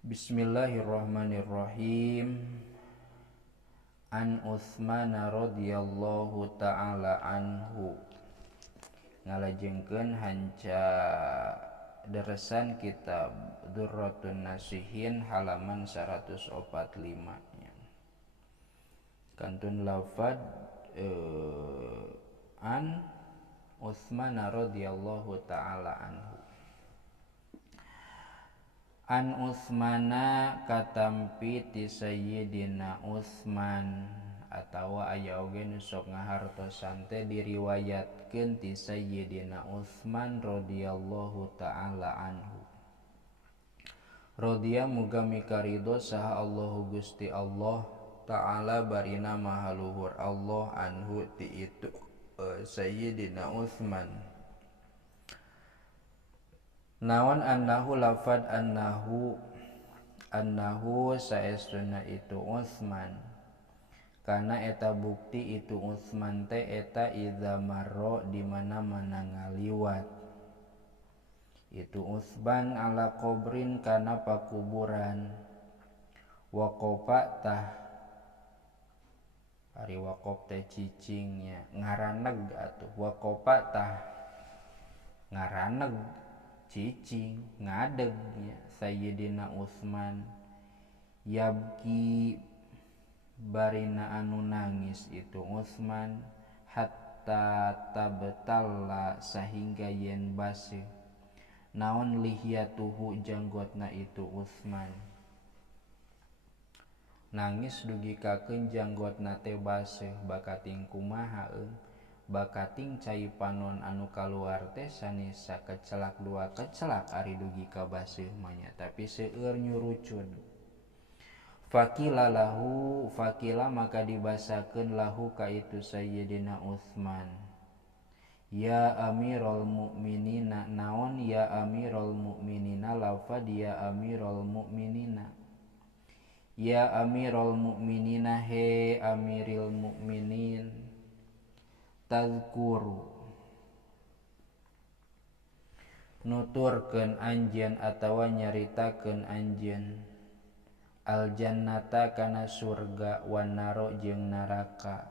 Bismillahirrahmanirrahim. An Utsman radhiyallahu ta'ala anhu. Ngalajengkeun hanca deresan kitab Durratun Nasihin halaman 145 nya. Kantun lafad an Utsman radhiyallahu ta'ala anhu. An Utsmana katampi ti Sayyidina Utsman atawa aya oge nu sok ngahartosan teh diriwayatkeun ti Sayyidina Utsman radhiyallahu taala anhu. Radhiya muga mikaridho saha Allahu Gusti Allah taala barina maha luhur Allah anhu ti itu Sayyidina Utsman. Naon annahu lafad annahu saestuna itu Utsman kana eta bukti itu Utsman teh eta idza marra di mana-mana ngaliwat itu Utsman ala qabrin kana pakuburan waqofa tah ari waqof teh cicingnya ngaraneg atuh waqofa tah ngaraneg cicing ngadegnya Sayyidina Utsman yabki barina anu nangis itu Utsman hatta tabtalla sahingga yen baseuh naon lihiyatuhu janggotna itu Utsman nangis dugi kakeun janggotna teh baseuh bakating kumaha bakating cai panon anu kaluar teh sanisa kecelak dua kecelak ari dugi ka baseuh manya tapi seueur nyurucun fakila maka dibasakeun lahu ka itu Sayyidina Utsman ya amirul mukminina naon ya amirul mukminina lafad ya amirul mukminina ya amirul mukminina he amiril mukminin tazkuru nuturkeun anjeun atawa nyaritakeun anjeun aljannata kana surga wan naro jeung neraka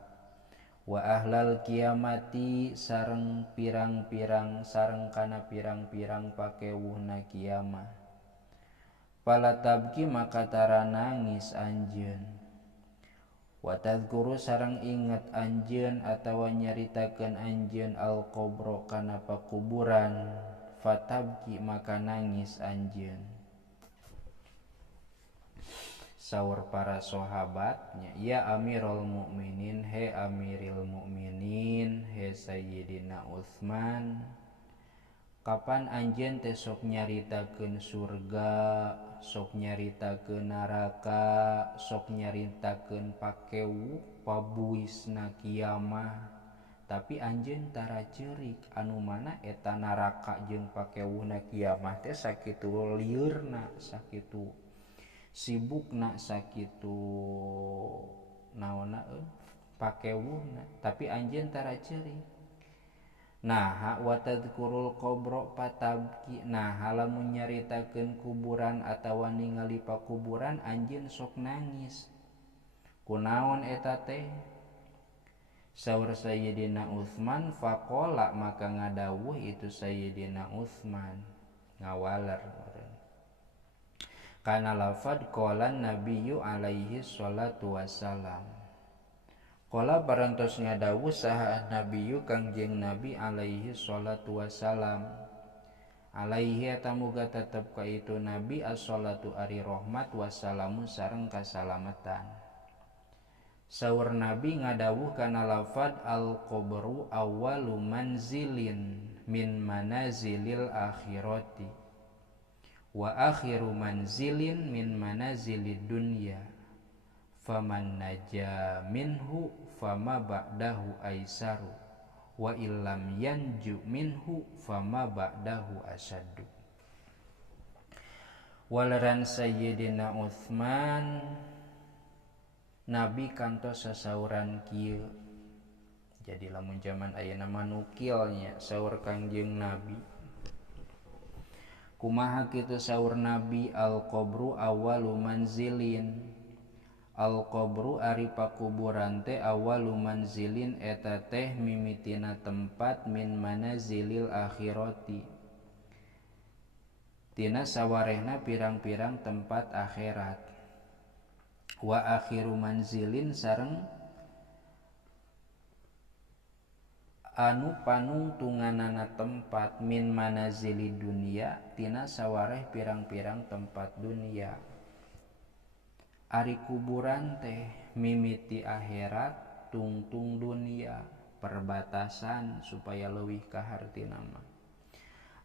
wa ahlal kiamati sareng pirang-pirang sareng kana pirang-pirang pakewuhna kiamah pala tabki maka tara nangis anjeun wa tadhkuru sareng inget anjeun atawa nyaritakeun anjeun al-qabra kana pakuburan fatabki maka nangis anjeun saur para sahabatnya ya amirul mukminin he amiril mukminin he Sayyidina Utsman kapan anjeun teh sok nyaritakeun surga sok nyaritakeun neraka sok nyaritakeun pakewuh pabuisna kiamah tapi anjeun tara ceurik anu mana eta neraka jeung pakewuhna kiamah teh sakitu liurna sakitu sibukna sakitu naonna pakewuhna tapi anjeun tara ceurik. Nah wa tadhkurul qabra patabki nah lamun nyaritakeun kuburan atawa ningali pakuburan anjeun sok nangis kunaon eta teh saur Sayyidina Utsman faqala maka ngadawuh itu Sayyidina Utsman ngawaler kana lafad qala nabiyyu alaihi sholatu wassalam qala parantos ngadawuh saha nabiyyu kangjeng nabi alaihi sholatu wassalam alaihi eta muga tetep ka itu nabi as-sholatu ari rahmat wassalamu sareng kasalamatan saur nabi ngadawuh kana lafad al-qabru awwalu manzilin min manazilil akhirati wa akhiru manzilin min manazilid dunya faman naja minhu fama ba'dahu aisaru wa illam yanju minhu fama ba'dahu asaddu. Walaran Sayyidina Utsman Nabi kantos sasauran kieu jadi lamun zaman ayeuna mah nukilnya saur Kangjeng Nabi Kumaha kitu saur Nabi, al qabru awwalu manzilin. Al qabru ari pakuburan teh awwalu manzilin eta teh mimitina tempat min manazilil akhirati, tina sawarehna pirang-pirang tempat akhirat. Wa akhiru manzilin sareng anu panungtunganana tempat min manazili dunia tina sawareh pirang-pirang tempat dunia. Ari kuburan teh mimiti akhirat tungtung dunia, perbatasan supaya leuwih ka hartina mah.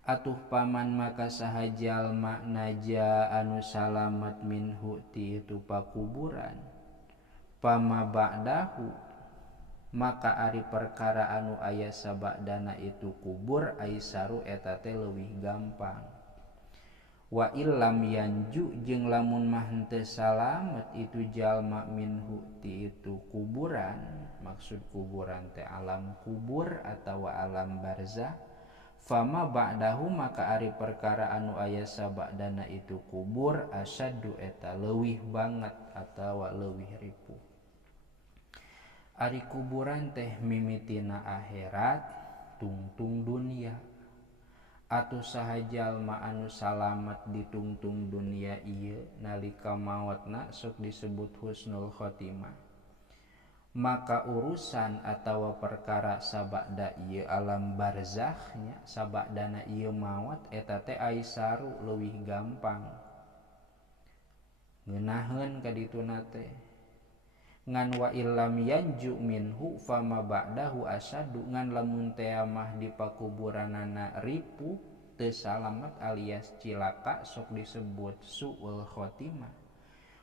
Atuh paman maka saha jalma naja anu salamet minhu ti itu pakuburan, pama ba'dahu maka ari perkara anu aya sabadana itu kubur aisaru eta teh leuwih gampang. Wa illam yanju jeung lamun mah henteu salamet itu jalma minhu ti itu kuburan, maksud kuburan teh alam kubur atawa alam barzah, fama ba'dahu maka ari perkara anu aya sabadana itu kubur asyaddu eta leuwih banget atawa leuwih ripuh. Ari kuburan teh mimitina akhirat tungtung dunia. Atuh saha jalma anu salamet di tungtung dunia ieu nalika maotna sok disebut husnul khotimah. Maka urusan atawa perkara sabada ieu alam barzakhnya sabadana ieu maot eta teh aisaru leuwih gampang. Ngeunaheun ka dituna teh ngan wa illam yanju minhu fama ba'dahu asyadu, ngan lamun teh mah di pakuburanana ripuh teu salamet alias cilaka sok disebut suul khotimah.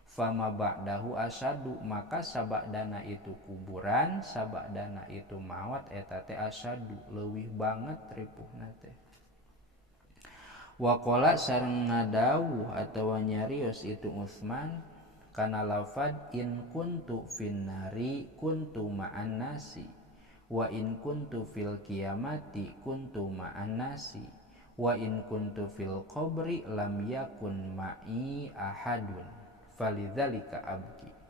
Fama ba'dahu asyadu maka sabadana itu kuburan, sabadana itu maut eta teh asyadu leuwih banget ripuhna teh. Wa qala sareng ngadawuh atawa nyarios itu Utsman kana lafad in kuntu finnari kuntu ma'an nasi wa in kuntu fil qiyamati kuntu ma'an nasi wa in kuntu fil qabri lam yakun ma'i ahadun falidzalika abki.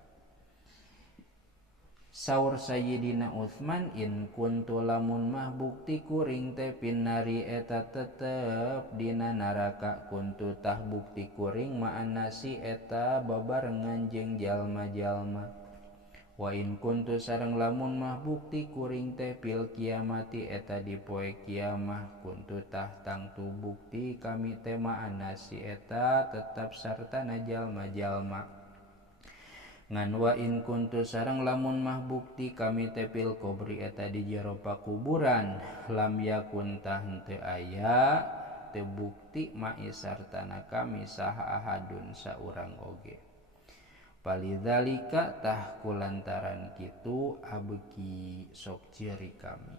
Saur Sayyidina Utsman, in kuntu lamun mah bukti kuring teh pinnari eta tetep dina naraka, kuntu tah bukti kuring ma'an nasi eta babarengan jeung jalma-jalma. Wa in kuntu sareng lamun mah bukti kuring teh fil kiamati eta di poe kiamah, kuntu tah tangtu bukti kami teh ma'an nasi eta tetap sartana jalma-jalma. Ngan wa in kuntu sareng lamun mah bukti kami teh fil qabri eta di jero pakuburan, lam yakun tah henteu aya teu bukti ma'i sartana kami saha ahadun saurang oge. Palidzalika tah kulantaran kitu abeki sok ciri kami.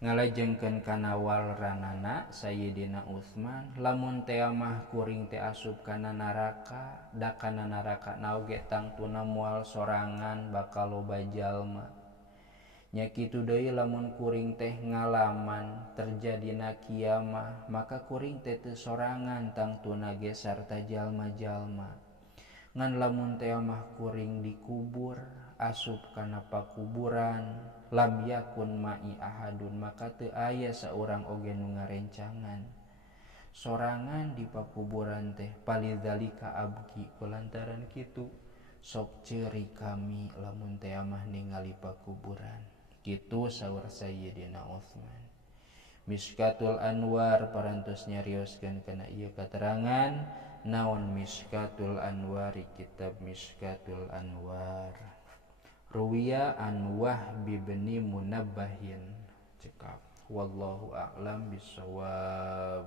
Ngalajengkeun kana walranana Sayyidina Utsman, lamun teh mah kuring teh asup kana naraka, da kana naraka na oge tangtuna moal sorangan bakal loba jalma. Nya kitu deui lamun kuring teh ngalaman terjadina kiamah, maka kuring teh teu sorangan tangtuna ge sarta jalma-jalma. Ngan lamun teh mah kuring dikubur asup kana pakuburan, lam yakun ma'i ahadun maka teu aya saurang oge nu ngarencangan sorangan di pakuburan teh. Palidzalika abki kulantaran kitu sok ceuri kami lamun teh mah ningali pakuburan. Kitu saur Sayyidina Utsman. Miskatul Anwar parantos nyarioskeun kana ieu katerangan naon Miskatul Anwari, kitab Miskatul Anwar. Ruwiya an Wahbi bin Munabbahin cekap wallahu a'lam bissawab.